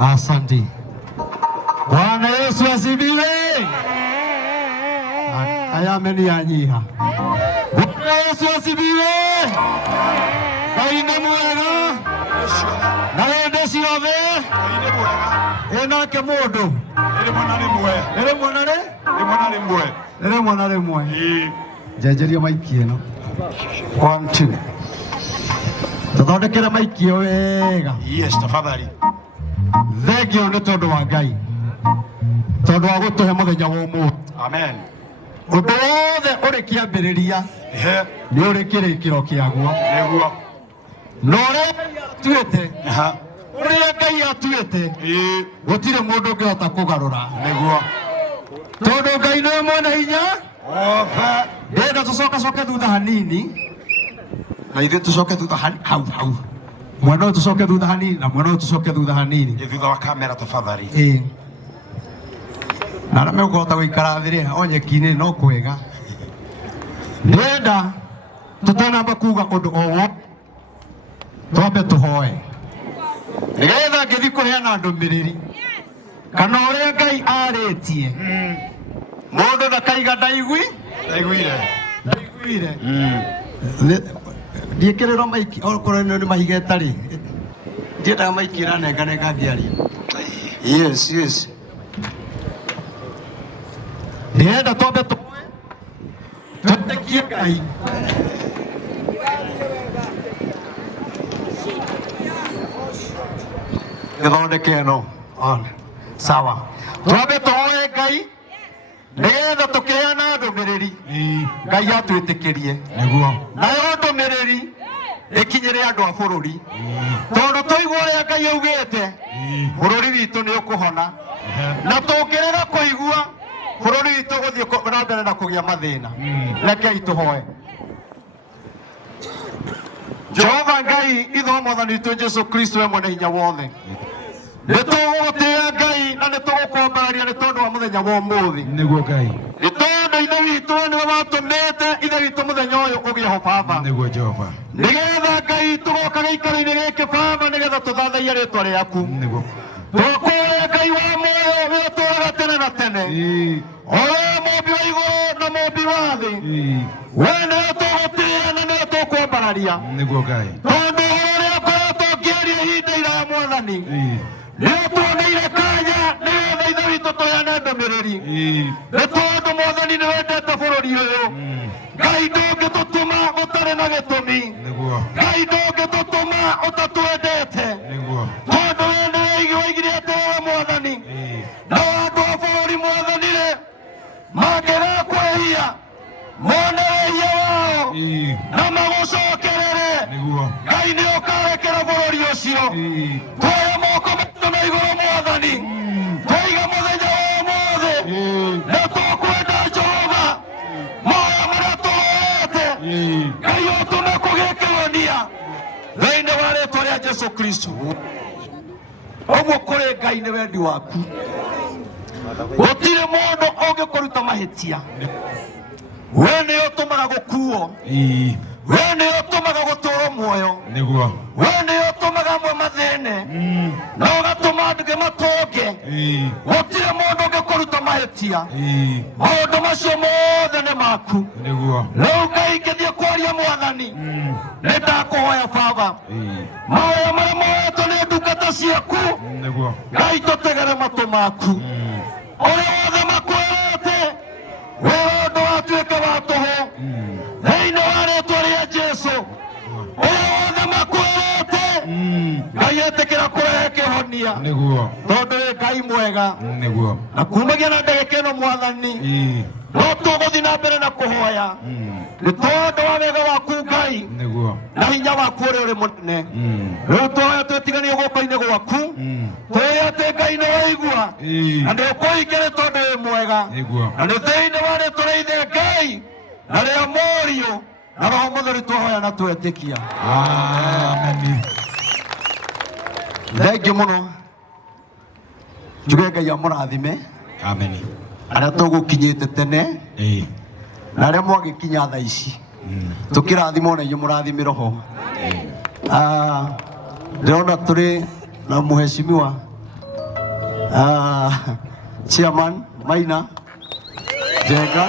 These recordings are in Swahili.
Asante. Bwana Yesu asifiwe. Aya amenianyiha. Bwana Yesu asifiwe. Kaine mwega. Naende ciothe. Kaine mwega. Enake mundu. Ere mwana rimwe. Ere mwana ri? Ere mwana rimwe. Ere mwana rimwe. Njenjeria maiki ino. 1 2. Tuthondekere maiki wega. Yes, tafadhali. Thengio nĩ tondũ wa Ngai, tondũ wa gũtũhe mũthenya wa ũmũthĩ. Amen. Ũndũ wothe ũrĩ kĩambĩrĩria nĩ ũrĩ kĩrĩkĩro kĩaguo. Nĩguo. Na ũrĩa atuĩte, ũrĩa Ngai atuĩte, gũtirĩ mũndũ ũngĩhota kũgarũra. Nĩguo. Tondũ Ngai nĩwe mwene hinya. Ndĩrenda tũcoke thutha hanini. Na ithuĩ tũcoke thutha hau. Mwana tusoke thutha hanini na mwana tusoke thutha hanini. Thutha wa kamera tafadhali. Na rame ukota guikara thiri onyeki-ini no kwega. Ndenda tutanamba kuga undu owo. Twambe tuhoe. Nigetha ngithi kuheana ndumiriri. Kana uria Ngai aritie. Mundu ndakaiga ndaigui? Ndaiguire. Ndiekerero maiki okorwo nĩ mahiga tarĩ ndiendaga maiki ranenganenga ngĩaria. Yes. Ndienda twambe twĩtĩkie Ngai. Gĩthondeke ĩno sawa. Twambe tũhoe Ngai nĩgetha tũkĩheana ndũmĩrĩri Ngai atwĩtĩkĩrie. Nĩguo. Nayo ndũmĩrĩri ĩkinyĩre andũ a bũrũri. Tondũ tũigua ũrĩa Ngai augĩte bũrũri witũ nĩ ũkũhona. Na tũngĩrega kũigua bũrũri witũ gũthiĩ na mbere na kũgĩa mathĩna. Rekei tũhoe. Jehova Ngai ithuĩ Mwathani witũ Jesu Kristo we mwene hinya wothe, nĩtũgũgũtĩĩa Ngai na nĩtũgũkwambararia nĩ tondũ wa mũthenya wa ũmũthĩ. Nĩguo Ngai. Nĩ tondũ ithe witũ nĩwe watũmĩte ithe witũ mũthenya ũyũ ũgĩe ho Baba. Nĩguo Jehova. Nĩgetha Ngai tũgoka gĩikaro-inĩ gĩkĩ Baba nĩgetha tũthathaiye rĩĩtwa rĩaku. Nĩguo. Tũkũũria Ngai wa muoyo wĩ ũtũũraga tene na tene. Wee mũmbi wa igũrũ na mũmbi wa thĩ. Wee nĩwe tũgũtĩĩa na nĩwe tũkwambararia. Nĩguo Ngai. Tondũ ũrĩa ngoretwo ngĩaria ihinda iraya Mwathani. Nĩtuoneire kanya nĩgetha ithe witũ tũheane ndũmĩrĩri. Nĩ tondũ Mwathani nĩwendete bũrũri ũyũ. Ngai ndũngĩtũtũma ũtarĩ na gĩtũmi. Ngai ndũngĩtũtũma ũtatwendete. Tondũ wee nĩwoigire atĩ wee Mwathani na andũ a bũrũri Mwathani rĩ mangĩgakwĩhia mone wĩhia wao na magũcokerere, Ngai nĩũkarekera bũrũri ũcio. Twoya moko maitũ na igũrũ Mwathani, twaiga mũthenya wa ũmũthĩ na tũkwenda Jehova mahoya marĩa tũhoete Ngai ũtũme kũgĩe kĩhonia thĩinĩ wa rĩĩtwa rĩa Jesu Kristo. Ũguo kũrĩ Ngai nĩ wendi waku, gũtirĩ mũndũ ũngĩkũruta mahĩtia. Wee nĩ ũtũmaga gũkuo, wee nĩ ũtũmaga gũtũũrwo muoyo, wee nĩ ũtũmaga amwe mathĩne na ũgatũma angĩ matũnge. Gũtirĩ mũndũ ũngĩkũruta mahĩtia, maũndũ macio mothe nĩ maku. Rĩu Ngai ngĩthiĩ kwaria Mwathani nĩ ndakũhoya Baba, mahoya marĩa moetwo nĩ ndungata ciaku Ngai tũtegere matũ maku. Ũrĩa wothe makwĩrĩte wee ũndũ watuĩke wa tũhũ thĩinĩ wa rĩĩtwa rĩa Jesu. Ũrĩa wothe makwĩrĩte Ngai etĩkĩra kũrehe kĩhonia, tondũ wĩ Ngai mwega. Na kumagia na ndagĩka ĩno Mwathani no tũgũthiĩ na mbere na kũhoya nĩ tondũ wa wega waku Ngai na hinya waku ũrĩa ũrĩ mũnene. Rĩu tũhoya twĩtiganie guoko-inĩ gwaku, twĩ atĩ Ngai nĩ waigua na nĩ ũkũhingia nĩ tondũ wĩ mwega. Na nĩ thĩinĩ wa rĩĩtwa rĩa Ithe Ngai na rĩa Mũriũ na Roho Mũtheru twahoya na twetĩkia. Amen. Thengiũ mũno. Njuge Ngai amũrathime. Amen. Arĩa tũgũkinyĩte tene na arĩa mwagĩkinya thaa ici tũkĩrathimwo na inyuĩ mũrathimĩrwo ho. Ndĩrona tũrĩ na mũheshimiwa Chairman Maina Jenga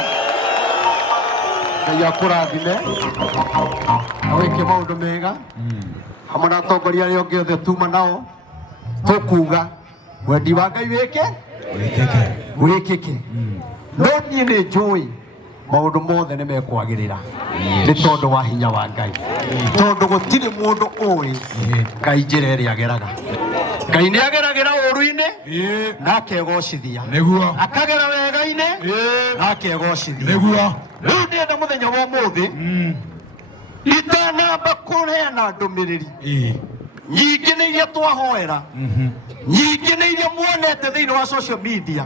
ya kurathime awike maundu mega hamwe na atongoria aria onge othe tuma nao tukuga wendi wa Ngai wikike no niĩ nĩ njũĩ maundu mothe nĩ mekwagĩrĩra nĩ tondũ wa hinya wa Ngai tondũ gũtirĩ mũndũ ũĩ Ngai njĩra ĩrĩa ageraga Ngai nĩ ageragĩra ũru-inĩ na akegocithia akagera wega-inĩ na akegocithia rĩu ndĩenda mũthenya wa ũmũthĩ itanamba kũheana ndũmĩrĩri nyingĩ nĩ iria twahoera nyingĩ nĩ iria muonete thĩinĩ wa social media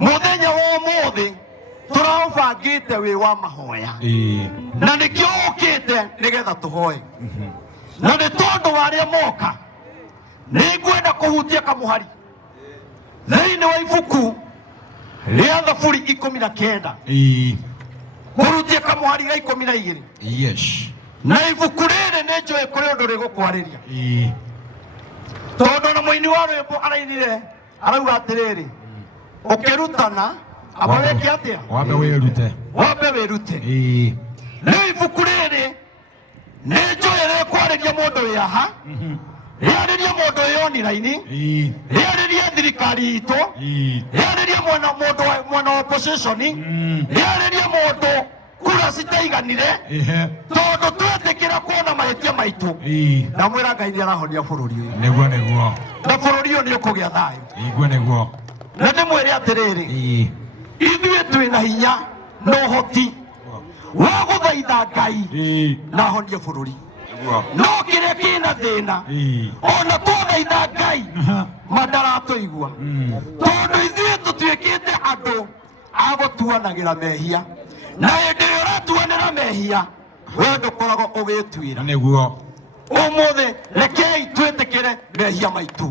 mũthenya wa ũmũthĩ tũraũbangĩte wĩ wa mahoya na nĩkĩo ũkĩte nĩgetha tũhoe na nĩ tondũ wa arĩa moka nĩ ngwenda kũhutia kamũhari thĩinĩ wa ibuku rĩa Thaburi 19 kũhutia kamũhari ga 12 na ibuku rĩrĩ nĩ njũĩ kũrĩ ũndũ rĩgũkwarĩria tondũ na mũini wa rwĩmbo arainire arauga atĩrĩrĩ ũkĩrutana aba wĩke atĩa wambe wĩrute rĩu ibuku rĩrĩ nĩ njũĩ rĩkwarĩria mũndũ wĩ aha rĩarĩrie mũndũ wĩyoniraini rĩarĩrie thirikari itũ rĩarĩrie mwena opposition rĩarĩrie mũndũ kura citaiganire tondũ twetĩkĩra kuona mahĩtia maitũ na mwĩra Ngai nĩ arahonia bũrũri ũyũ na bũrũri ũyũ nĩ ũkũgĩa thayũ na ndĩmwĩre atĩrĩrĩ ithuĩ twĩna hinya na ũhoti wa gũthaitha Ngai na ahonie bũrũri no kĩrĩa kĩna thĩna ona twathaitha Ngai mandaratũigua tondũ ithuĩ tũtuĩkĩte andũ a gũtuanagĩra mehia na hĩndĩ ĩyo ũratuanĩra mehia we ndũkoragwo ũgĩtuĩra ũmũthĩ rekei twĩtĩkĩre mehia maitũ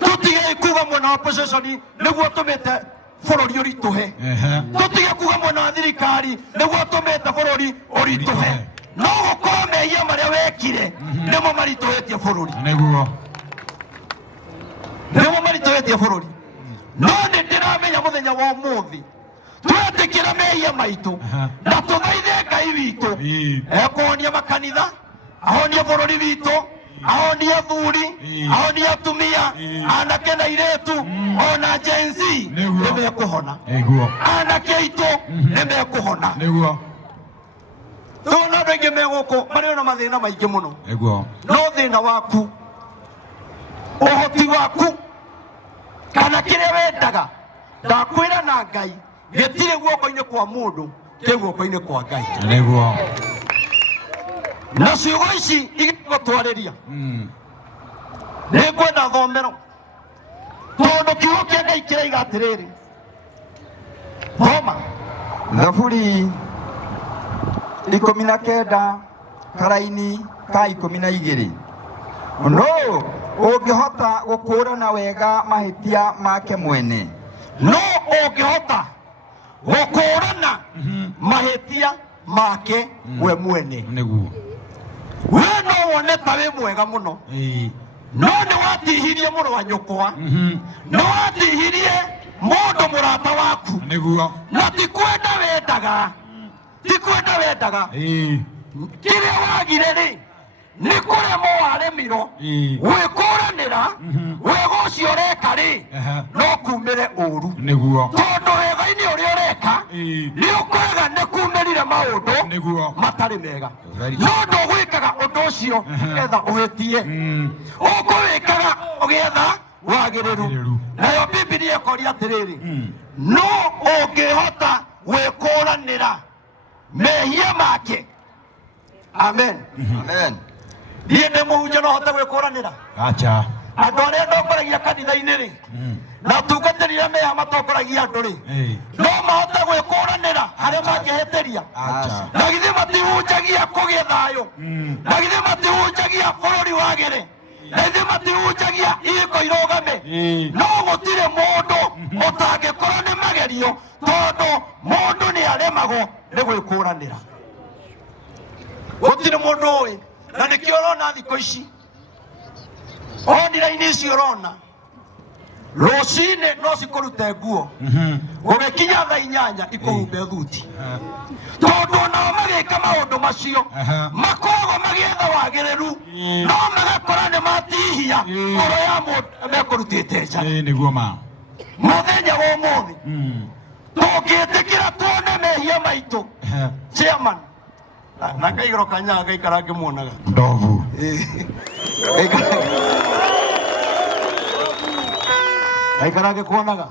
tũtige kuga mwena wa opposition nĩguo tũmĩte bũrũri ũritũhe tũtige kuga mwena wa thirikari nĩguo tũmĩte bũrũri ũritũhe no gũkorwo mehia marĩa wekire nĩmo maritũhĩtie bũrũri no nĩ ndĩramenya mũthenya wa ũmũthĩ twetĩkĩra mehia maitũ na tũthaithe Ngai witũ ekũhonia makanitha ahonie bũrũri witũ ahonie athuri ahonie atumia anake na airĩtu ona Gen Z nĩmekũhona anake aitũ nĩmekũhona tondũ andũ aingĩ me gũkũ marĩ na mathĩna maingĩ mũno no thĩna waku ũhoti waku kana kĩrĩa wendaga ndakwĩra na Ngai gĩtirĩ guoko-inĩ kwa mũndũ kĩ guoko-inĩ kwa Ngai na ciugo ici igĩgũtwarĩria nĩ ngwenda thomero tondũ kiugo kĩa Ngai kĩroiga atĩrĩrĩ thoma Thaburi 19 karaini ka 12 no ũngĩhota gũkũũrana wega mahĩtia make mwene no ũngĩhota gũkũũrana mahĩtia make we mwene we no wone ta wĩ mwega mũno no nĩ watihirie mũrũ wa nyũkwa nĩ watihirie mũndũ mũrata waku na tikwenda wendaga kĩrĩa wagire rĩ nĩ kũremwo waremirwo gwĩkũranĩra wega ũcio ũreka rĩ no kumĩre ũru tondũ wega-inĩ ũrĩa ũreka nĩ ũkoraga nĩ kumĩrire maũndũ matarĩ mega no ndũgwĩkaga ũndũ ũcio etha ũhĩtie ũkũwĩkaga ũgĩetha wagĩrĩru nayo Bibilia ĩkoria atĩrĩrĩ no ũngĩhota gwĩkũranĩra mehia make amen niĩ ndĩ mũhunjia no hote gwĩkũranĩra andũ arĩa ndongoragia kanitha-inĩ rĩ na tungatĩri arĩa meha matongoragia andũ rĩ no mahote gwĩkũranĩra harĩa mangĩhĩtĩria na githĩ matihunjagia kũgĩa thayũ na githĩ matihunjagia bũrũri wagĩre na githĩ matihunjagia ihiko irũgame no gũtirĩ mũndũ ũtangĩkorwo nĩ magerio tondũ mũndũ nĩ aremagwo nĩ gwĩkũranĩra gũtirĩ mũndũ ũĩ na nĩkĩo ũrona thikũ ici online icio rona rũcinĩ no cikũrute nguo gũgĩkinya thaa 8 ikũhumbe thuti tondũ nao magĩka maũndũ macio makoragwo magĩetha wagĩrĩru no magakora nĩ matihia ngoro ya mũndũ mekũrutĩte nja nĩguo ma mũthenya wa ũmũthĩ tũngĩtĩkĩra tuone mehia maitũ chairman na Kaigũrũ Kanyaga ngaikara ngĩmuonaga ndovu gaikara ngĩkuonaga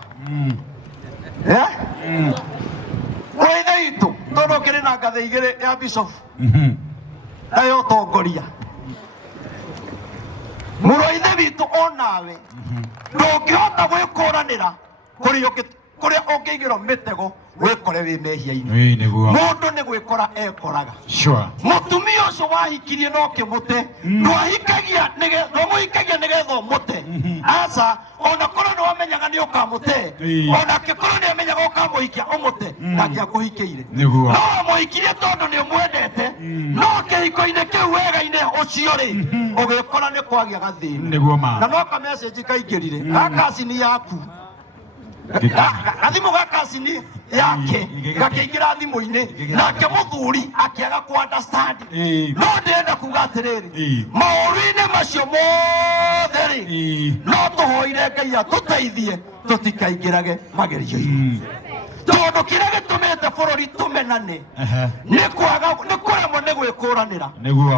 Mũraithe itũ tondũ kĩrĩ na ngathĩ igĩrĩ ya bishop nayo ũtongoria mũraithe witũ onawe ndũngĩhota gwĩkũranĩra kũrĩa ũngĩigĩrwo mĩtego wĩkore wĩ mehia-inĩ mũndũ nĩ gwĩkora ekoraga mũtumia ũcio wahikirie no kĩmũte ndwahikagia nĩgetha ũmũte aca ona korwo nĩ wamenyaga nĩ ũkamũte ona angĩkorwo nĩ amenyaga ũkamũhikia ũmũte ndangĩakũhikĩire no wamũhikirie tondũ nĩ ũmwendete no kĩhiko-inĩ kĩu wega-inĩ ũcio rĩ ũgĩkora nĩ kwagĩa gathĩna na no kamecĩnji kaingĩrire gakacini yaku gathimũ gakacini yake gakĩingĩra thimũ-inĩ nake mũthuri akĩaga ku understand no ndĩrenda kuga atĩrĩrĩ maũru-inĩ macio mothe rĩ no tũhoire Ngai atũteithie tũtikaingĩrage magerio-inĩ tondũ kĩrĩa gĩtũmĩte bũrũri tũmenane nĩ kũremwo nĩ gwĩkũranĩra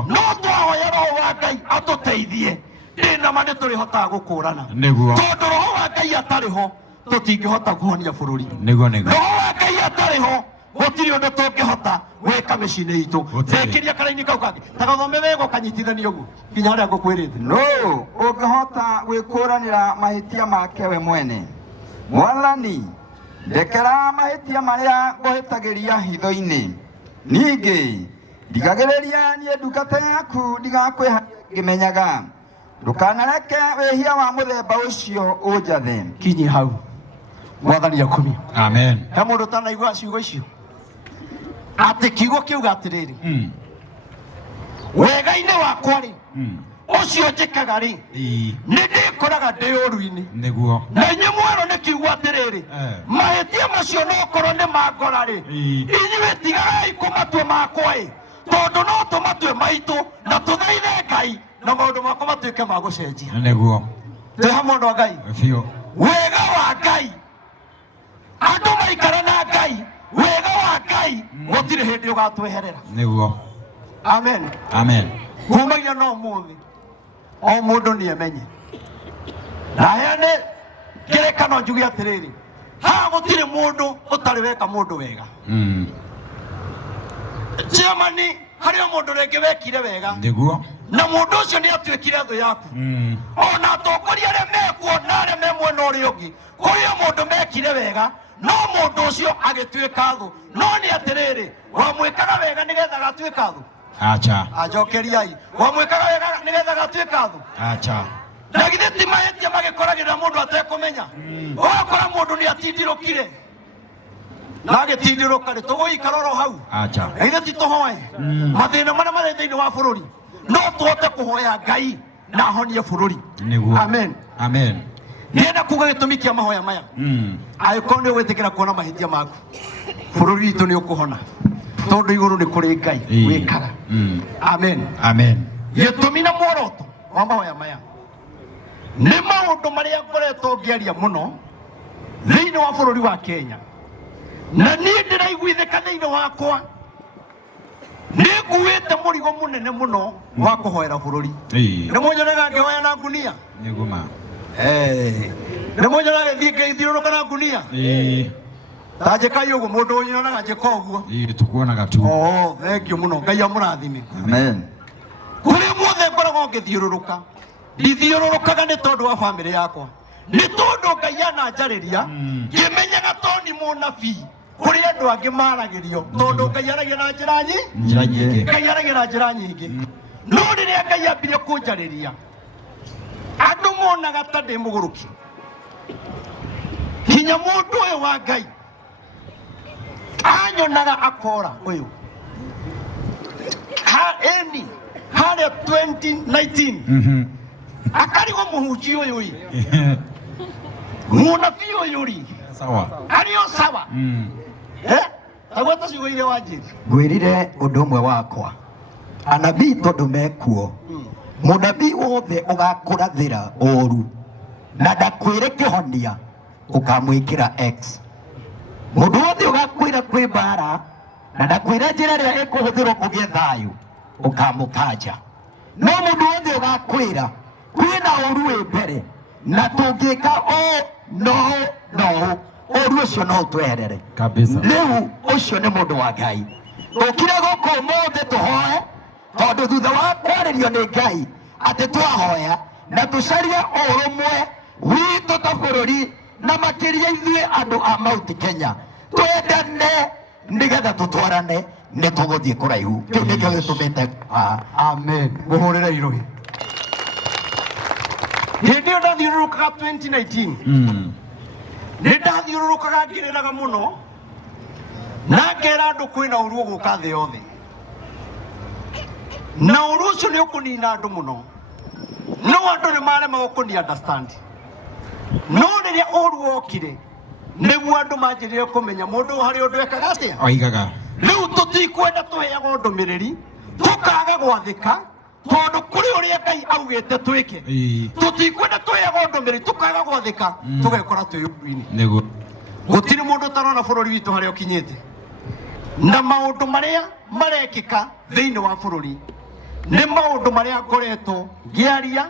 no twahoya Roho wa Ngai atũteithie ndĩnama nĩ tũrĩhotaga gũkũrana tondũ Roho wa Ngai atarĩ ho tũtingĩhota kũhonia bũrũri Roho wa Ngai atarĩ ho gũtirĩ ũndũ tũngĩhota gwĩka mĩciĩ-inĩ itũ ndĩkĩria karaini kau kangĩ ta gathome wega ũkanyitithania ũguo nginya harĩa ngũkwĩrĩte no ũngĩhota gwĩkũranĩra mahĩtia make we mwene Mwathani ndekera mahĩtia marĩa ngũhĩtagĩria hitho-inĩ ningĩ ndigagĩrĩria niĩ ndungata yaku ndigakwĩharia ngĩmenyaga ndũkanareke wĩhia wa mũthemba ũcio ũnjathe kinyi hau Mwathani akumia amen he mũndũ ũtanaigua ciugo icio atĩ kiugo kiuga atĩrĩrĩ wega-inĩ wakwa rĩ ũcio njĩkaga rĩ nĩ ndĩkoraga ndĩ ũru-inĩ na inyuĩ mwerwo nĩ kiugo atĩrĩrĩ mahĩtia macio no korwo nĩ mangora rĩ inyuĩ tigagai kũmatua makwa ĩ tondũ no tũmatue maitũ na tũthaithe Ngai na maũndũ makwa matuĩke ma gũcenjia twĩ hamwe andũ a Ngai wega wa Ngai andũ maikara na Ngai wega wa Ngai gũtirĩ hĩndĩ ũgatweherera amen kumagia no mũthĩ o mũndũ nĩ emenye na heane ngerekano njuge atĩrĩrĩ haha gũtirĩ mũndũ ũtarĩ weka mũndũ wega Germany harĩa mũndũ rĩngĩ wekire wega na mũndũ ũcio nĩ atuĩkire thũ yaku ona atongoria arĩa mekuo na arĩa me mwena ũrĩa ũngĩ kũrĩ mũndũ mekire wega no mũndũ ũcio agĩtuĩka thũ no nĩ atĩrĩrĩ wamwĩkaga wega nĩgetha gatuĩka thũ ajokeriai wamwĩkaga wega nĩgetha gatuĩka thũ na githĩ ti mahĩtia magĩkoragĩrĩra mũndũ atekũmenya ũgakora mũndũ nĩ atindirũkire na agĩtindirũka rĩ tũgũikara oro hau githĩ ti tũhoe mathĩna marĩa marĩ thĩinĩ wa bũrũri no tũhote kũhoya Ngai na ahonie bũrũri amen nĩenda kuga gĩtũmi kĩa mahoya maya angĩkorwo nĩ ũgwĩtĩkĩra kuona mahĩtia maku bũrũri witũ nĩ ũkũhona tondũ igũrũ nĩ kũrĩ Ngai wĩkaga amen gĩtũmi na muoroto wa mahoya maya nĩ maũndũ marĩa ngoretwo ngĩaria mũno thĩinĩ wa bũrũri wa Kenya na niĩ ndĩraiguithĩka thĩinĩ wakwa nĩ nguĩte mũrigo mũnene mũno wa kũhoera bũrũri nĩ mũnyonaga ngĩhoya na ngunia nĩ mũnyonaga ngĩthiũrũrũka na ngunia ta njĩkai ũguo mũndũ ũnyonaga njĩka ũguo tũkuonaga tu thengio mũno Ngai amũrathime kũrĩa muothe ngoragwo ngĩthiũrũrũka ndithiũrũrũkaga nĩ tondũ wa bamĩrĩ yakwa nĩ tondũ Ngai ananjarĩria ngĩmenyaga toni mũnabii kũrĩ andũ angĩ maragĩrio tondũ Ngai aragia na njĩra nyingĩ Ngai aragia na njĩra nyingĩ no rĩrĩa Ngai ambire kũnjarĩria andũ monaga ta ndĩ mũgũrũki kinya mũndũ ũyũ wa Ngai anyonaga akora ũyũ harĩa 2019 akarigo muhunjia uyu ri munabii uyu ri sawa ario sawa agwata ciugo iria wanjiri ngwirire undu umwe wakwa anabii tondu mekuo munabii wothe ugakurathira oru na ndakwire kihonia ukamwikira X mundu wothe ugakwira kwi bara na ndakwire njira ria ikuhuthirwo kugie thayu ukamukanja no mundu wothe ugakwira kwina oru wi mbere na tungika o no oru ucio no tweherere kabisa riu ucio ni mundu wa Ngai tukire guku mothe tuhoe tondu thutha wa kwaririo ni Ngai ati twahoya na tucarie urumwe witu ta bururi na makiria ithuĩ andu a Mount Kenya twendane nigetha tutwarane ni tuguthie kuraihu kiu nikio gitumite amen muhurire irohi hindi ĩyo ndathiũrũrũkaga 2019 nĩ ndathiũrũrũkaga ngĩrĩraga mũno na ngera andũ kwĩna ũru ũgũka thĩ yothe na ũru ũcio nĩ ũkũnina andũ mũno no andũ nĩ marema gũkũni understand no rĩrĩa ũru wokire nĩguo andũ manjĩrĩire kũmenya mũndũ harĩ ũndũ ekaga atĩa oigaga rĩu tũtikwenda tũheagwo ndũmĩrĩri tũkaga gwathĩka tondu kuri uria Ngai augite twike tutikwenda tuheagwo ndũmĩrĩri tukaga gwathĩka tugekora twi ũru-inĩ niguo gutiri mundu tarona bũrũri witũ harĩa ũkinyĩte na maũndũ marĩa marekĩka thĩinĩ wa bũrũri nĩ maũndũ marĩa ngoretwo ngĩaria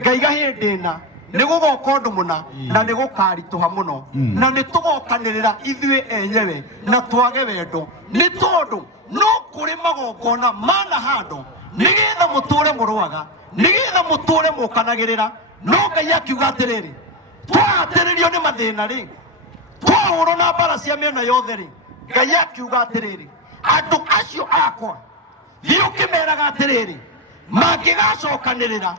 ngaiga hĩndĩ ĩna nĩ gũgoka ũndũ mũna na nĩ gũkaritũha mũno na nĩ tũgokanĩrĩra ithuĩ enyewe na twage wendo nĩ tondũ no kũrĩ magongona manahando nigetha muture muruaga nigetha muture mukanagirira no Ngai akiuga atiriri twahatĩrĩrio nĩ mathĩna rĩ twahũrwo na mbara cia mĩena yothe rĩ Ngai akiuga atiriri andũ acio akwa thiĩ ũkĩmeraga atiriri mangĩgacokanĩrĩra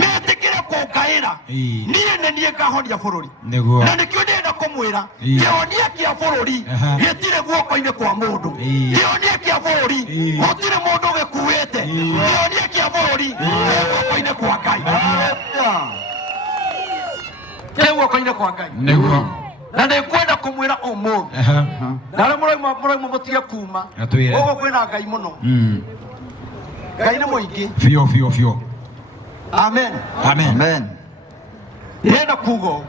metĩkĩre kũngaĩra niĩ nĩ niĩ ngahonia bũrũri na nĩkĩo ndĩrenda kũmwĩra kĩhonia kĩa bũrũri gĩtirĩ guoko-inĩ kwa mũndũ kĩhonia kĩa bũrũri gũtirĩ mũndũ gĩkuĩte kĩhonia kĩa bũrũri guoko-inĩ kwa Ngai kĩ guoko-inĩ kwa Ngai nĩguo na nĩngwenda kũmwĩra ũmũthĩ na arĩa mũrauma mũtige kuma ũguo kwĩna Ngai mũno Ngai nĩ mũingĩ biũ amen ndĩrenda kuga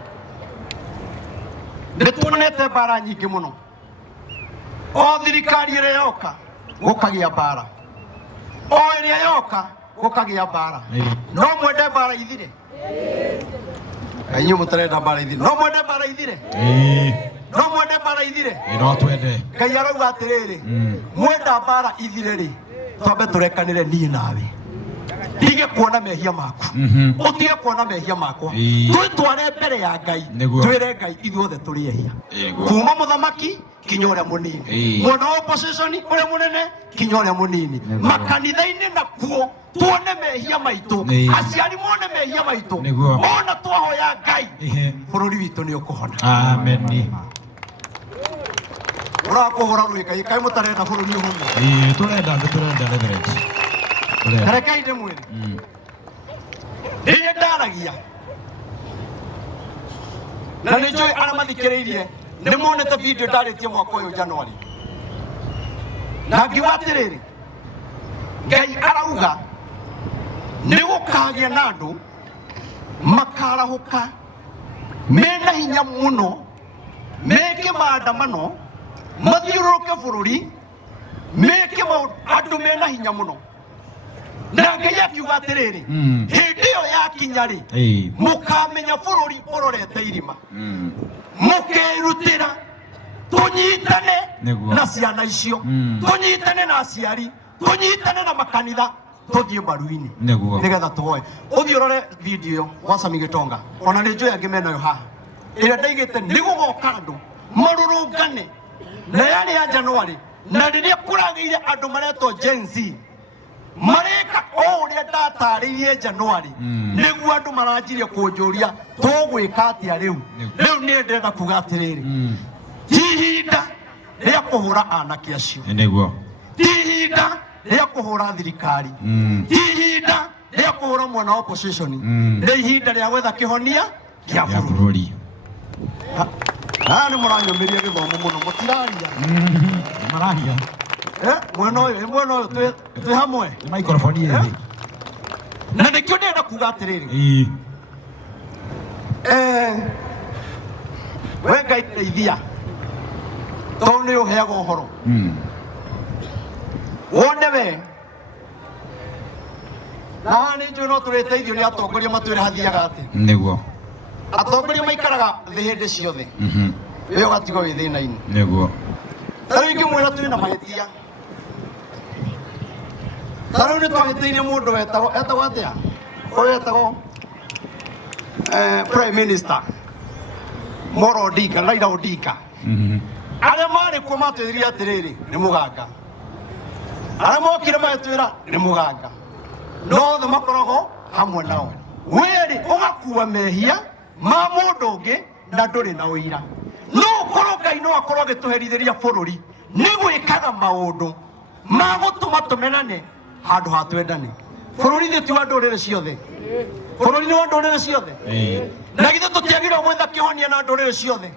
nĩ tuonete mbara nyingĩ mũno o thirikari ĩrĩa yoka gũkagĩa mbara o ĩrĩa yoka gũkagĩa mbara no mwende mbara ithire inyuĩ mũtarenda mbara ithire no mwende mbara ithire no mwende mbara ithire no twende Ngai arauga atĩrĩrĩ mwenda mbara ithire rĩ twambe tũrekanĩre niĩ nawe ndige kuona mehia maku utige kuona mehia makwa twitware mbere ya Ngai twire Ngai ithuothe tũrĩ ehia kuma mũthamaki kinya ũrĩa mũnini mwena wa opposition ũrĩa mũnene kinya ũrĩa mũnini makanitha-inĩ nakuo tuone mehia maitũ aciari mone mehia maitũ ona twahoya Ngai bũrũri witũ nĩ ũkũhona amen ũrakũhũra rwĩka kaĩ mũtarenda bũrũri ũhone tũrenda reverend Karekai ndĩmwĩre rĩrĩa ndaragia na nĩ njũĩ arĩa mathikĩrĩirie nĩ monete video ndarĩtie mwaka ũyũ January na ngiuga atĩrĩrĩ Ngai arauga nĩ gũkagĩa na andũ makarahũka mena hinya mũno meke maandamano mathiũrũrũke bũrũri meke andũ mena hinya mũno na Ngai akiuga atĩrĩrĩ hĩndĩ ĩyo yakinya rĩ mũkamenya bũrũri ũrorete irima mũkerutĩra tũnyitane na ciana icio tũnyitane na aciari tũnyitane na makanitha tũthiĩ mbaru-inĩ nĩgetha tũhoe ũthiĩ ũrore video wa Sami Gĩtonga ona nĩ njũĩ angĩ menayo haha ĩrĩa ndaigĩte nĩ gũgoka andũ marũrũngane na yarĩ ya January na rĩrĩa kũragĩire andũ maretwo Gen Z mareka o ũrĩa ndatarĩirie January nĩguo andũ maranjirie kũnjũria tũgwĩka atĩa rĩu niĩ ndĩrenda kuga atĩrĩrĩ ti ihinda rĩa kũhũra anake acio ti ihinda rĩa kũhũra thirikari ti ihinda rĩa kũhũra mwana opposition nĩ ihinda rĩa gwetha kĩhonia kĩa bũrũri. Nĩ mũranyũmĩria gĩthomo mũno mũtiraria Mararia. mwena ũyũ twĩ hamwe Microphone ĩthĩ. na nĩkĩo ndĩrenda kuga atĩrĩrĩ we Ngai ndeithia tondũ nĩ ũheaga ũhoro wone we na nĩ njũĩ no tũrĩteithio nĩ atongoria matwĩre hathiaga atĩ Nĩguo. atongoria maikaraga thĩ hĩndĩ ciothe we ũgatigwo wĩ thĩna-inĩ Nĩguo. ta rĩu ingĩmwĩra twĩ na mahĩtia ta rĩu nĩ twahĩtĩirie mũndũ etagwo atĩa ũyũ etagwo Prime Minister Moro Odinga, Raila Odinga arĩa marĩ kuo matwĩrire atĩrĩrĩ nĩ mũganga arĩa mokire magĩtwĩra nĩ mũganga no othe makoragwo hamwe nao wĩrĩ ũgakua mehia ma mũndũ ũngĩ na ndũrĩ na ũira no ũkorwo Ngai no akorwo agĩtũherithĩria bũrũri nĩ gwĩkaga maũndũ ma gũtũma tũmenane handũ ha twendane bũrũri nĩ ti wa ndũrĩrĩ ciothe bũrũri nĩ wa ndũrĩrĩ ciothe na githĩ tũtiagĩrĩirwo gwetha kĩhonia na ndũrĩrĩ ciothe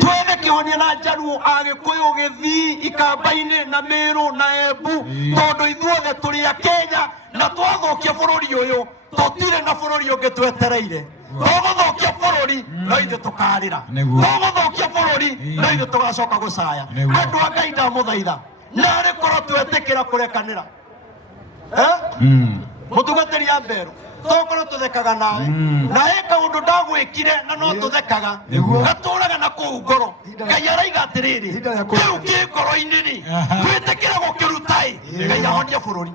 twethe kĩhonia na Njaruo Agĩkũyũ Gĩthii Ikamba-inĩ na Mĩrũ na Embu tondũ ithuothe tũrĩ a Kenya na twathũkia bũrũri ũyũ tũtirĩ na bũrũri ũngĩ twetereire tũgũthũkia bũrũri no ithuĩ tũkarĩra tũgũthũkia bũrũri no ithuĩ tũgacoka gũcaya andũ a Ngai ndamũthaitha narĩ korwo twetĩkĩra kũrekanĩra mũtungatĩri ya Mberũ tokorwo tũthekaga nawe na he kaũndũ ndagwĩkire na no tũthekaga gatũraga na kũu ngoro Ngai araiga atĩrĩrĩ kĩu kĩ ngoro-inĩ twĩtĩkĩre gũkĩruta Ngai ahonie bũrũri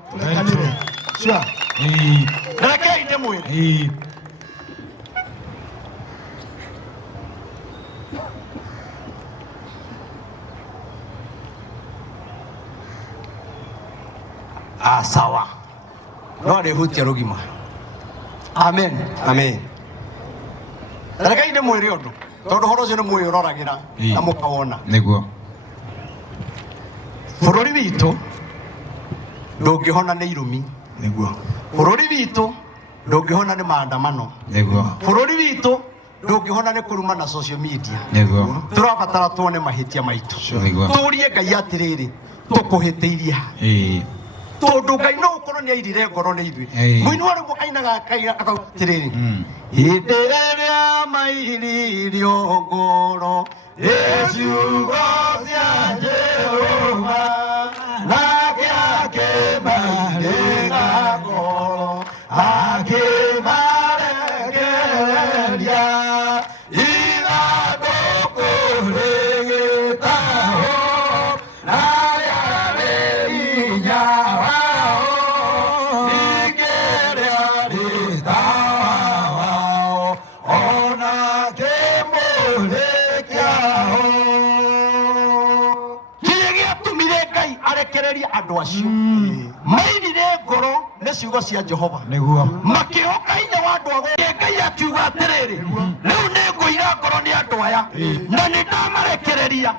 rekei ndĩmwĩre sawa no arĩhutia rũgima amen amen rekei ndĩmwĩre ũndũ tondũ ũhoro ũcio nĩ mũĩ ũroragĩra na mũkawona Nĩguo. bũrũri witũ ndũngĩhona nĩ irumi Nĩguo. bũrũri witũ ndũngĩhona nĩ maandamano Nĩguo. bũrũri witũ ndũngĩhona nĩ kũruma na social media Nĩguo. tũrabatara tuone mahĩtia maitũ Nĩguo. tũrie Ngai atĩrĩrĩ tũkũhĩtĩirie tondũ Ngai no ũkorwo nĩ airire ngoro nĩ ithuĩ mũini wa rĩmwe ainaga akauga atĩrĩrĩ hĩndĩ rĩrĩa mairirio ngoro ciugo cia Jehova nake akĩmairĩra ngoro akĩmarekereria ithandũkũ rĩgĩtahwo narĩa rĩ hinya wao ikĩrĩa rĩtawa wao ona kĩmũrĩkĩaho kĩrĩa gĩatũmire Ngai arekereria andũ acio mairire ngoro nĩ ciugo cia Jehova Nĩguo. makĩhoka hinya wa andũ agwo Ngai akiuga atĩrĩrĩ rĩu nĩ ngũira ngoro nĩ andũ aya na nĩ ndamarekereria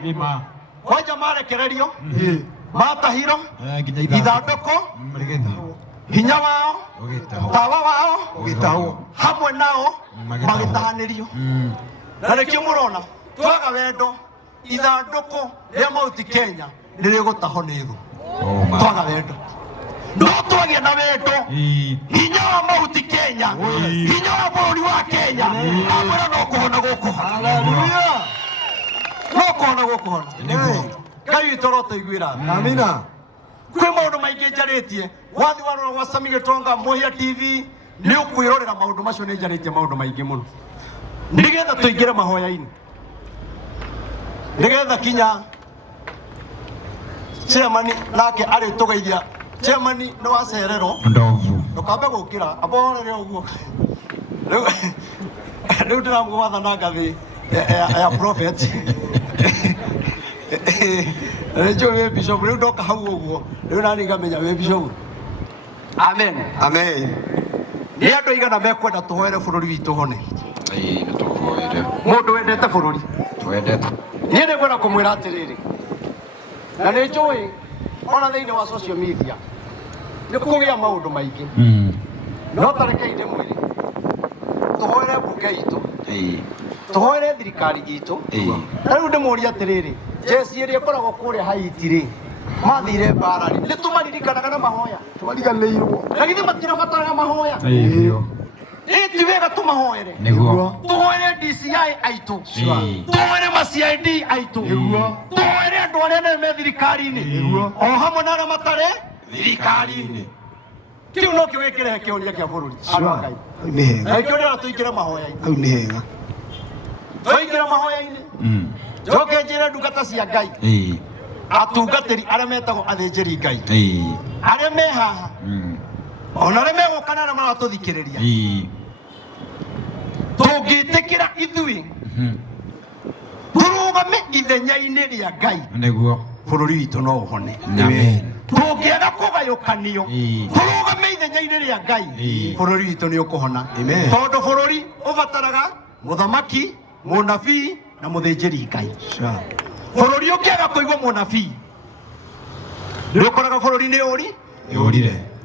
wanja marekererio matahiro ithandũkũ hinya wao tawa wao hamwe nao magĩtahanĩrio na nĩkĩo mũrona twaga wendo ithandũkũ rĩa Mount Kenya nĩ rĩgũtahwo nĩ thũ twaga wendo no twagĩa na wendo hinya wa Mount Kenya hinya wa bũrũri wa Kenya amwĩra no kũhona gũkũ no kũhona gũkũ hona Ngai witũ arotũiguĩra amina kwĩ maũndũ maingĩ njarĩtie wathi warora gwa Sami Gĩtonga Mũhia TV nĩ ũkwĩrorera maũndũ macio nĩ njarĩtie maũndũ maingĩ mũno nĩgetha tũingĩre mahoya-inĩ nĩgetha kinya chairman nake arĩtũgeithia chairman nĩ wacererwo Ndovu. ndũkambe gũkĩra aborere ũguo rĩu ndĩramũgwatha na ngathĩ ya prophet rĩnjũ wĩ bishop rĩu ndoka hau ũguo rĩu nani ngamenya wĩ bishop amen amen nĩ andũ aigana mekwenda tũhoere bũrũri witũ hone mũndũ wendete bũrũri niĩ nĩ ngwenda kũmwĩra atĩrĩrĩ na nĩ njũĩ ona thĩinĩ wa social media nĩ kũgĩa maũndũ maingĩ no tareke inde mwiri tuhoere bunge itu tuhoere thirikari itu na riu ndimuria atiriri jesi iria ikoragwo kuria Haiti ri mathire mbara ri nitumaririkanaga na mahoya twariganĩirwo na githĩ matirabataraga mahoya iti wega tumahoere tuhoere DCI aitu tuhoere ma CID aitu tuhoere andu aria nene me thirikari-ini o hamwe na aria matare thirikari-ini kiu no kio gĩkĩrehe kĩũria kĩa bũrũri na kĩo nĩo tũingĩre mahoya-inĩ nĩ hega tũingĩre mahoya-inĩ njoke njĩre ndungata cia Ngai atungatĩri arĩa metagwo athĩnjĩri Ngai arĩa me haha ona arĩa megũka na arĩa maratũthikĩrĩria tũngĩtĩkĩra ithuĩ tũrũgame ithenya-inĩ rĩa Ngai bũrũri witũ no ũhone tũngĩaga kũgayũkanio tũrũgame ithenya-inĩ rĩa Ngai bũrũri witũ nĩ ũkũhona tondũ bũrũri ũbataraga mũthamaki mũnabii na mũthĩnjĩri Ngai bũrũri ũngĩaga kũigua mũnabii nĩ ũkoraga bũrũri nĩ ũrire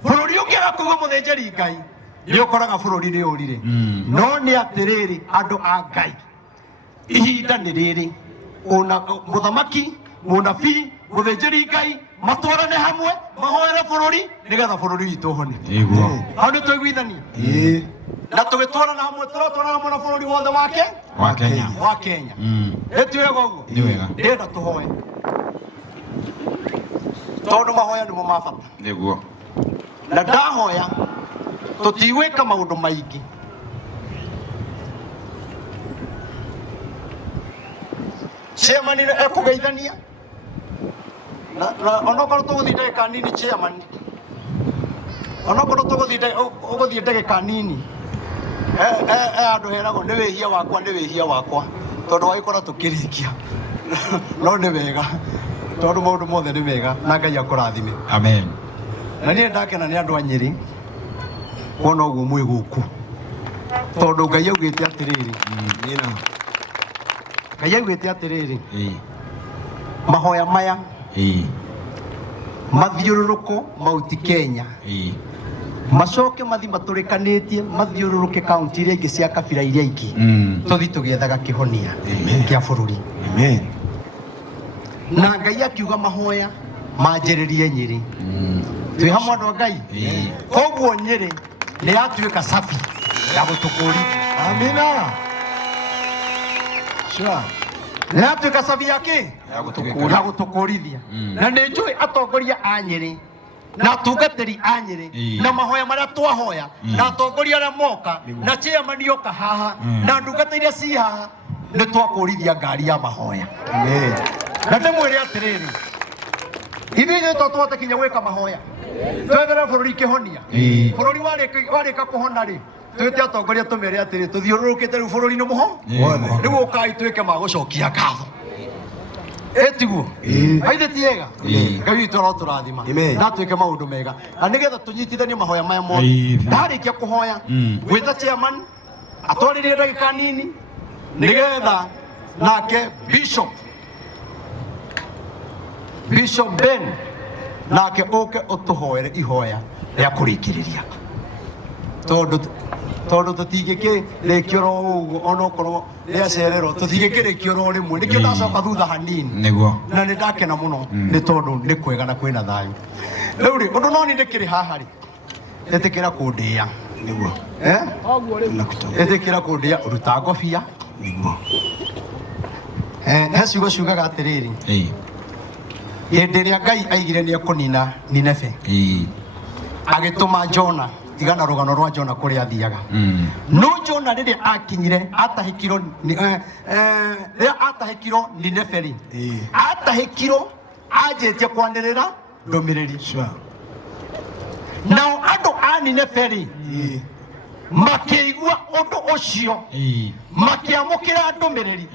bũrũri ũngĩaga kũigua mũthĩnjĩri Ngai nĩ ũkoraga bũrũri nĩ ũrire no nĩ atĩrĩrĩ andũ a Ngai ihinda nĩ rĩrĩ ona mũthamaki mũnabii mũthĩnjĩri Ngai matwarane hamwe mahoere bũrũri nĩgetha bũrũri witũ ũhone hau nĩ tũiguithania na tũgĩtwarana hamwe tũratwarana hamwe na bũrũri wothe wa Kenya ĩtuĩga ũguo ndĩenda tũhoe tondũ mahoya nĩmo ma bata na ndahoya tũtigwĩka maũndũ maingĩ chairman ekũgeithania na onokorwo tũgũthiĩ ndagĩka nini chairman onokorwo ũgũthiĩ ndagĩka nini andũ heragwo nĩ wĩhia wakwa tondũ wagĩkora tũkĩrĩkia no nĩ wega tondũ maũndũ mothe nĩ mega na Ngai akũrathime amen na niĩ ndakena nĩ andũ a Nyĩrĩ kuona ũguo mwĩ gũkũ tondũ Ngai augĩte atĩrĩrĩ Ngai augĩte atĩrĩrĩ mahoya maya mathiũrũrũko Mount Kenya macoke mathi matũrĩkanĩtie mathiũrũrũke kaunti iria ingĩ cia kabira iria ingĩ tũthi tũgĩethaga kĩhonia kĩa bũrũri na Ngai akiuga mahoya manjĩrĩrie Nyĩrĩ twĩ hamwe andũ a Ngai koguo Nyĩrĩ nĩ yatuĩka safi ya gũtũkũrithia amina nĩ yatuĩka safi ya kĩ ya gũtũkũrithia na nĩ njũĩ atongoria a Nyĩrĩ na atungatĩri a Nyĩrĩ na mahoya marĩa twahoya na atongoria arĩa moka na chairman yoka haha na ndungata iria ci haha nĩ twakũrithia ngari ya mahoya na ndĩmwĩre atĩrĩrĩ ithuĩ tũtũhote kinya gwĩka mahoya twethere bũrũri kĩhonia bũrũri warĩka kũhona rĩ twĩte atongoria tũmere atĩrĩ tũthiũrũrũkĩte rĩu bũrũri-inĩ rĩu ũkai tuĩke magũcokia ngatho etiguo aithe tiega Ngai witũ arotũrathima na tuĩke maũndũ mega na nĩgetha tũnyitithanie mahoya maya mothe ndarĩkia kũhoya gwĩta chairman atwarĩrie ndagĩka nini nĩgetha nake Bishop Ben nake ũke ũtũhoere ihoya rĩa kũrĩkĩrĩria tondũ tũtingĩkĩrĩkio oro ũguo onokorwo rĩacererwo tũtingĩkĩrĩkio oro rĩmwe nĩkĩo ndacoka thutha hanini na nĩ ndakena mũno nĩ tondũ nĩ kwega na kwĩna thayũ rĩu rĩ ũndũ no niĩ ndĩkĩrĩ haha rĩ ĩtĩkĩra kũndĩa nĩguo ĩtĩkĩra kũndĩa ũruta ngobia nĩguo he ciugo ciugaga atĩrĩrĩ hĩndĩ ĩrĩa Ngai aigire nĩ ekũnina Nineve agĩtũma Jona tigana rũgano rwa Jona kũrĩa athiaga no Jona rĩrĩa akinyire atahĩkirwo Nineve rĩ atahĩkirwo anjĩtie kwanĩrĩra ndũmĩrĩri nao andũ a Nineve rĩ makĩigua ũndũ ũcio makĩamũkĩra ndũmĩrĩri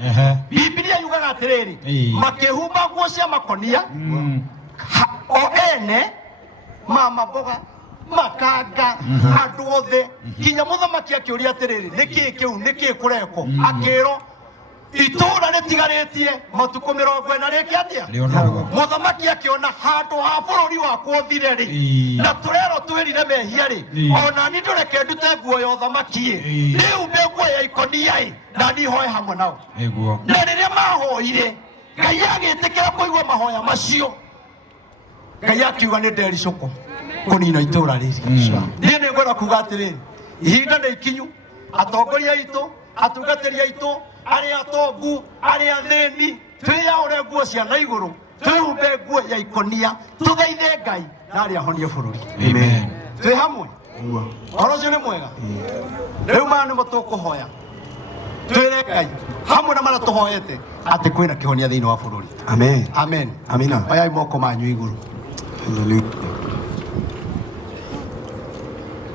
Biblia yugaga atĩrĩrĩ makĩhumba nguo cia makonia o ene mama mboga makanga andũ othe kinya mũthamaki akĩũria atĩrĩrĩ nĩkĩĩ kĩu nĩkĩĩ kũrekwo akĩrwo itura ritigarĩtie matukũ 40 rĩngĩ atĩa mũthamaki akĩona handũ ha bũrũri wakwa ũthire-rĩ na tũrero twĩrire mehia-rĩ ona ni ndũreke ndute nguo ya ũthamaki-ĩ nĩumbe nguo ya ikonia-ĩ na nihoe hamwe nao na rĩrĩa mahoire Ngai agĩtĩkĩra kũigua mahoya macio Ngai akiuga nĩ ndericũkũ kũnina itũra rĩrĩ niĩ nĩngwenda kuga atĩrĩrĩ ihinda nĩ ikinyu atongoria aitũ atungatĩri aitũ arĩa atongu arĩa athĩni twĩyaũre nguo cia na igũrũ twĩhumbe nguo ya ikonia tũthaithe Ngai na arĩa ahonie bũrũri twĩ hamwe ũhoro ũcio nĩ mwega rĩu maya nĩmo tũkũhoya twĩre Ngai hamwe na marĩa tũhoete atĩ kwĩna kĩhonia thĩinĩ wa bũrũri amen amina oyai moko manyu igũrũ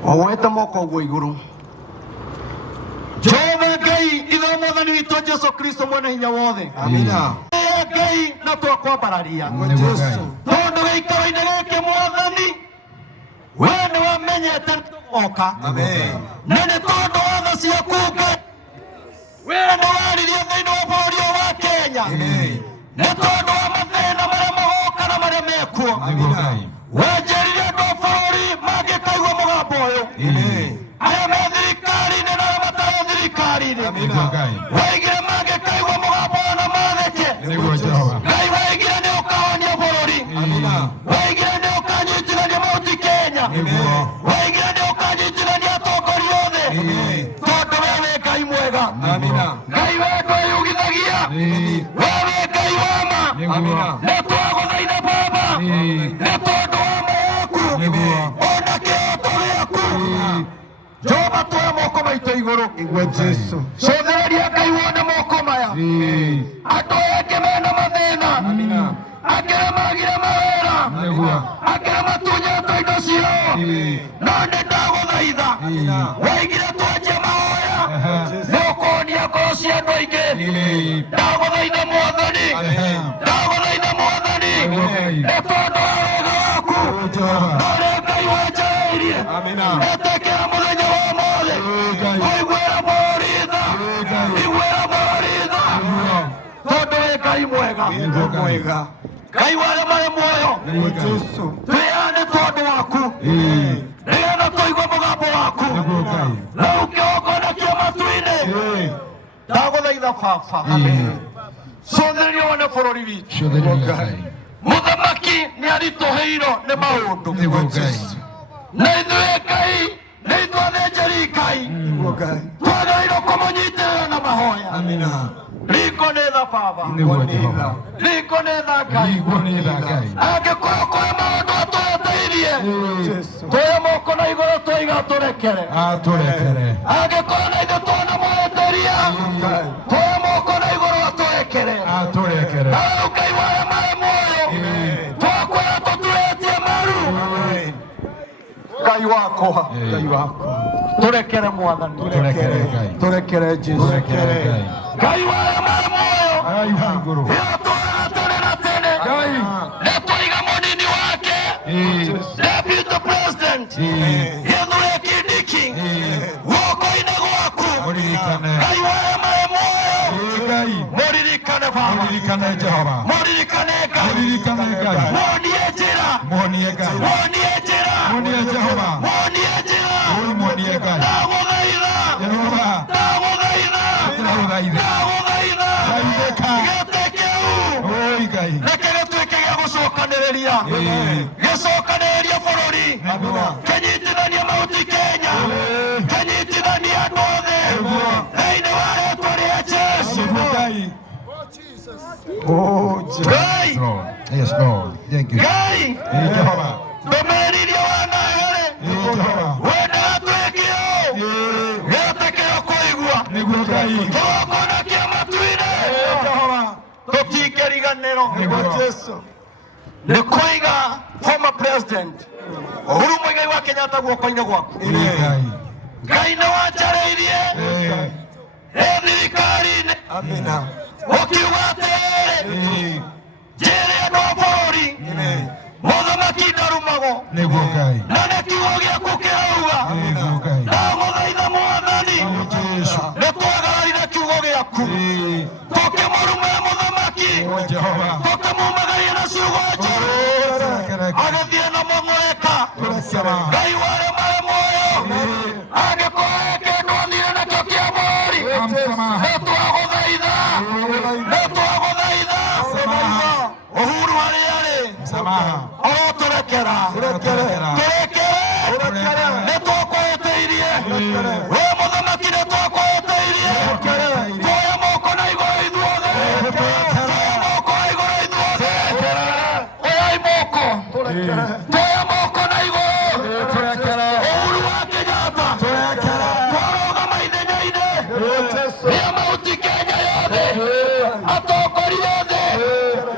owoete moko ũguo igũrũ Jehova Ngai ithe mwathani witũ Jesu Kristo mwene hinya wothe amina Ngai na twakwambararia tondũ gĩikaro-inĩ gĩkĩ mwathani we nĩ wamenyete tũgoka na nĩ tondũ wa tha ciaku Ngai we nĩ waririe thĩinĩ wa bũrũri wa Kenya nĩ tondũ wa mathĩna marĩa magoka na marĩa mekuo wenjerire andũ a bũrũri mangĩkaigua mũgambo ũyũ arĩa me thirikari-inĩ na arĩa matarĩ thirikari-inĩ waigire mangĩkaigua mũgambo ũyũ na matheke Ngai waigire nĩ ũkahonia bũrũri waigire nĩ ũkanyitithania mahuti Kenya waigire nĩ ũkanyitithania atongoria othe tondũ we wĩ Ngai mwega Ngai we ndwĩyugithagia we wĩ Ngai wa ma nĩ twagũthaitha Baba nĩ tondũ wa ma waku ona kĩhoto gĩaku Jehova twoya moko maitũ igũrũ cũthĩrĩria Ngai wone moko maya andũ eke mena mathĩna angĩrĩa magire mawĩra angĩrĩa matunyĩtwo indo ciao no nĩ ndagũthaitha waigire twanjie mahoya nĩ ũkũhonia ngoro cia andũ aingĩ ndagũthaitha mwathani nĩ tondũ wa wega waku na ũrĩa Ngai wanjarĩirie etĩkĩra mũthenya wa mothe kũiguĩra bũrũri tha tondũ wĩ Ngai mwega Ngai wa arĩa marĩ muoyo twĩyane tondũ waku nĩgetha tũigue mũgambo waku rĩu kĩgongona kĩa matu-inĩ ndagũthaitha Baba cũthĩrĩria wone bũrũri witũ mũthamaki nĩ aritũhĩirwo nĩ maũndũ na ithuĩ Ngai nĩ ithuĩ athĩnjĩri Ngai twagĩrĩirwo kũmũnyitĩrĩra na mahoya riko nĩ tha Baba riko nĩ tha Ngai angĩkorwo kũrĩ maũndũ atũreteirie twoye moko na igũrũ tũiga tũrekere angĩkorwo na ithuĩ twona mweteria twoye moko na igũrũ atũrekere hau Ngai wa arĩa marĩ muoyo twakwĩra tũturĩtie maru Ngai wakwa tũrekere mwathani tũrekere Jesu Ngai wa arĩa marĩ muoyo ĩratũũraga tene na tene nĩ tũiga mũnini wake Deputy President Gĩthũri Kindiki guoko-inĩ gwaku Ngai wa arĩa marĩ muoyo mũririkane Baba mũririkane Ngai muonie njĩra gĩcokanĩrĩria bũrũri kĩnyitithania mahuti Kenya kĩnyitithania andũ othe thĩinĩ wa rĩĩtwa rĩa Jesũ Ngai ndũmĩrĩri iria wanahere wenda atuĩke gĩtĩkĩro kũigua kĩgongona kĩa matu-inĩ tũtingĩriganĩrwo nĩ kũiga former president Uhuru Muigai wa Kenyatta guoko-inĩ gwaku Ngai nĩ wanjarĩirie thirikari-inĩ ũkiuga atĩrĩrĩ njĩre andũ a bũrũri mũthamaki ndarumagwo na nĩ kiugo gĩaku kĩrauga ndagũthaitha mwathani nĩ twagararire kiugo gĩaku tukamumagaria na ciugo njũru agathiĩ na mũng'ũrĩka Ngai warĩ marĩ muoyo angĩkorwo kĩndũ onire nakĩo kĩa mũri nĩtwagũthaitha Uhuru harĩa arĩ arotũrekera tũrekere nĩtwakwĩtĩirie we mũthamaki nĩtwakwĩtĩirie tuoya moko na igũrũ ithuothe oyai moko tuoya moko na igũrũ Uhuru wa Kenyatta twarũgama ithenya-inĩ rĩa mauti Kenya yothe atongoria othe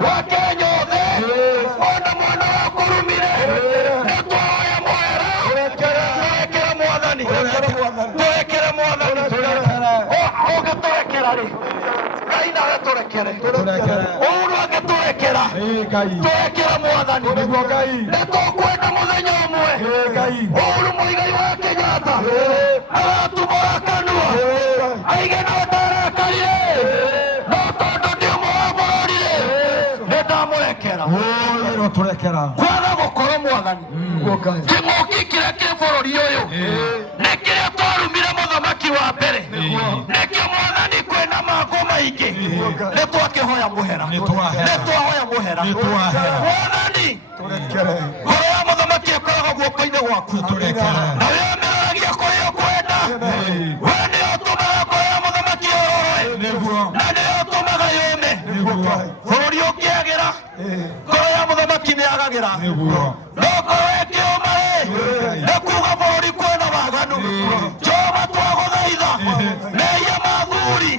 wa Kenya othe ona mwana wa kũrumire nĩtwahoya mwera tũrekere mwathani ũngĩtũrekera rĩ Ngai nawe tũrekere Uhuru angĩtũrekera tũrekera mwathani nĩtũkwenda mũthenya ũmwe Uhuru Muigai wa Kenyatta agatumũra kanua aige no ndarakarire no tondũ ndĩ ũmwe wa bũrũri-rĩ nĩndamũrekera kwaga gũkorwo mwathani kĩng'ũki kĩrĩa kĩ bũrũri ũyũ nĩ kĩrĩa twarumire mũthamaki wa mbere nĩkĩo mwathani kwĩna mako maingĩ nĩtwakĩhoya mũhera mwathani ngoro ya mũthamaki ĩkoragwo guoko-inĩ gwaku na wĩyameragia kũrĩ ũkwenda we nĩyo ũtũmaga ngoro ya mũthamaki ĩrorwe na nĩyo ũtũmaga yũme bũrũri ũngĩagĩra ngoro ya mũthamaki nĩyagagĩra no ngoro ĩkĩũma-rĩ nĩ kuuga bũrũri kwĩna waganu Jehova twagũthaitha mehia ma athuri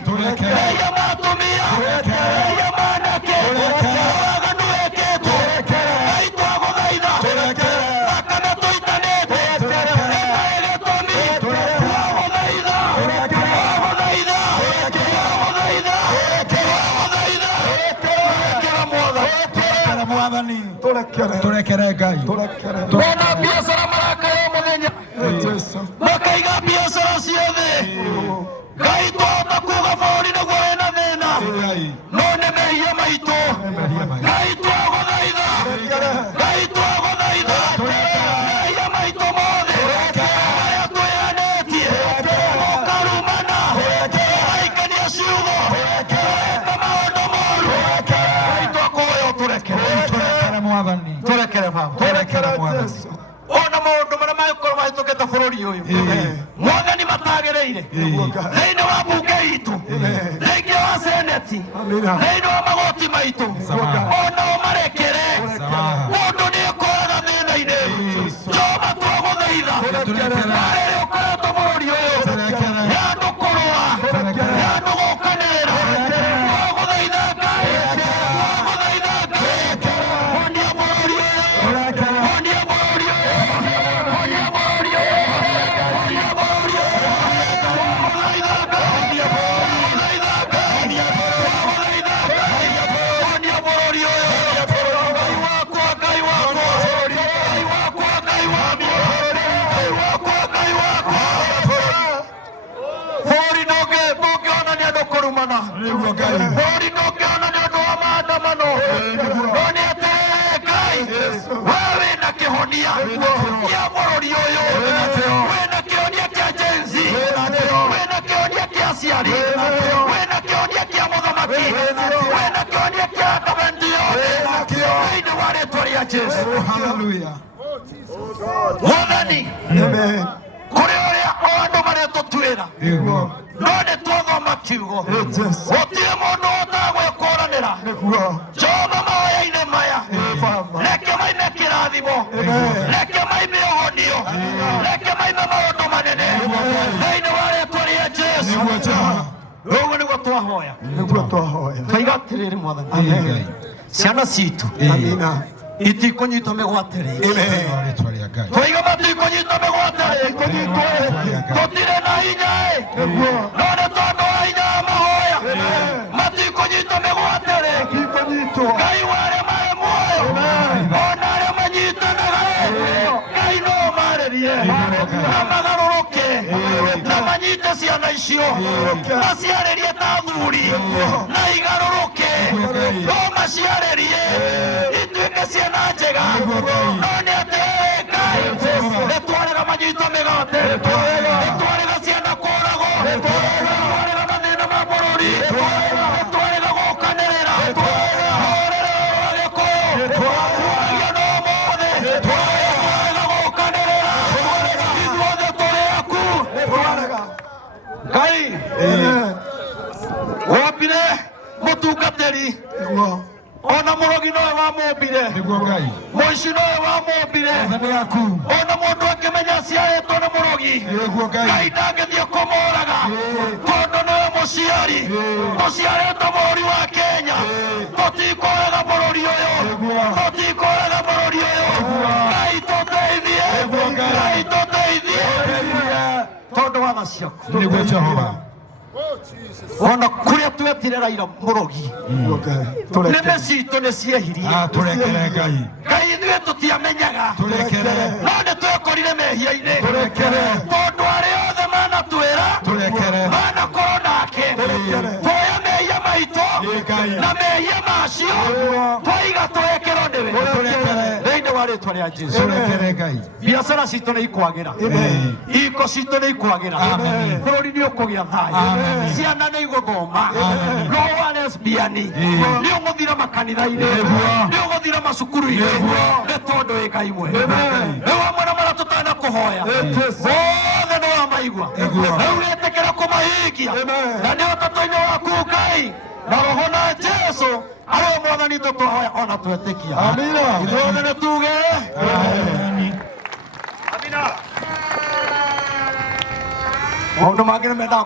mehia ma atumia mehia ma anake waganu wĩkĩtwo Ngai twagũthaitha thakame tũitanĩte ĩtarĩ gĩtũmi twagũthaitha turekere Ngai wona biacara marakayo mũthenya makaiga biacara ciothe Ngai twahota kuuga bũrũri naguo wĩna thĩna no nĩ mehia maitũ Ngai twagũthaitha mehia maitũ mothe marĩa twĩyanĩtie mũkarumana mũgaikania ciugo mũgeka maũndũ moru Ngai twakũhoya ũtũrekere ona maũndũ marĩa magĩkorwo mahĩtũkĩte bũrũri ũyũ mwathani matagĩrĩire thĩinĩ wa mbunge itũ thĩinĩ wa seneti thĩinĩ wa magoti maitũ ona ũmarekere mũndũ nĩekũraga thĩna-inĩ Jehova twagũthaitha arĩrĩ ũkoretwo bũrũri ũyũ nĩ andũ kũrũa nĩ andũ gũkanĩrĩra twagũthaitha Ngai honia bũrũri ũyũ bũrũri ndũngĩona nĩ ũndũ wa maandamano no nĩ atĩ Ngai we wĩna kĩhonia gĩa bũrũri ũyũ wĩna kĩhonia kĩa Gen Z wĩna kĩhonia kĩa aciari wĩna kĩhonia kĩa mũthamaki wĩna kĩhonia kĩa gavana yothe thĩinĩ wa rĩĩtwa rĩa Jesũ mwathani kũrĩ ũrĩa o andũ marĩtũtuĩra no nĩ twathoma kiugo gũtirĩ mũndũ ũtagwĩkũranĩra Jehova mahoya-inĩ maya reke maime kĩrathimo reke maime ũhonio reke maime maũndũ manene thĩinĩ wa rĩĩtwa rĩa Jesũ ũguo nĩguo twahoya twoiga atĩrĩrĩ mwathani ciana citũ itikũnyitwo mĩgwate-rĩ twoiga matikũnyitwo mĩgwate-rĩ tũtirĩ na hinya-ĩ no nĩ tondũ wa hinya wa mahoya matikũnyitwo mĩgwate-rĩ Ngai warĩa marĩ muoyo ona arĩa manyitanaga-ĩ Ngai no ũmarĩrie na magarũrũke na manyite ciana icio maciarĩrie ta athuri na igarũrũke no maciarĩrie ituĩke ciana njega no nĩ atĩ Ngai nĩtwarega manyitwo mĩgate nĩtwarega ciana kũragwo nĩtwarega mathĩna ma bũrũri nĩtwarega gũkanĩrĩra rũrĩrĩ rwa Gĩkũyũ twaria no mothe nĩtwarega gũkanĩrĩra ithuothe tũrĩ aku Ngai wambire mũtungatĩri ona mũrogi nowe wamũmbire mũici nowe wamũmbire ona mũndũ angĩmenya aciarĩtwo nĩ mũrogi Ngai ndangĩthiĩ kũmũraga tondũ nĩwe mũciari tũciarĩtwo bũrũri wa Kenya tũtikũrega bũrũri ũyũ tũtikũrega bũrũri ũyũ Ngai tũteithie Ngai tũteithie tondũ wa tha ciaku ona kũrĩa twetire Raila mũrogi nĩme citũ nĩ ciehirie Ngai ithuĩ tũtiamenyaga no nĩ twekorire mehia-inĩ tondũ arĩa othe manatwĩra manakorwo nake twoya mehia maitũ na mehia macio twaiga twekerwo nĩwe thĩinĩ wa rĩtwa rĩa Jesũ biacara citũ nĩ ikwagĩra iko citũ nĩ ikwagĩra bũrũri nĩ ũkũgĩa thayũ ciana nĩ igũthoma no wa lesbiani nĩ ũgũthira makanitha-inĩ nĩ ũgũthira macukuru-inĩ nĩ tondũ wĩ Ngai mwega nĩ wamwe na marĩa tũtanakũhoya othe nĩ wamaigua rĩu wĩtĩkĩra kũmahingia na nĩ ũtatũ-inĩ waku Ngai na roho na Jesũ arĩ mwathani tũtũhoya ona twetĩkia ithuothe nĩ tuge maũndũ mangĩ nĩ mendaga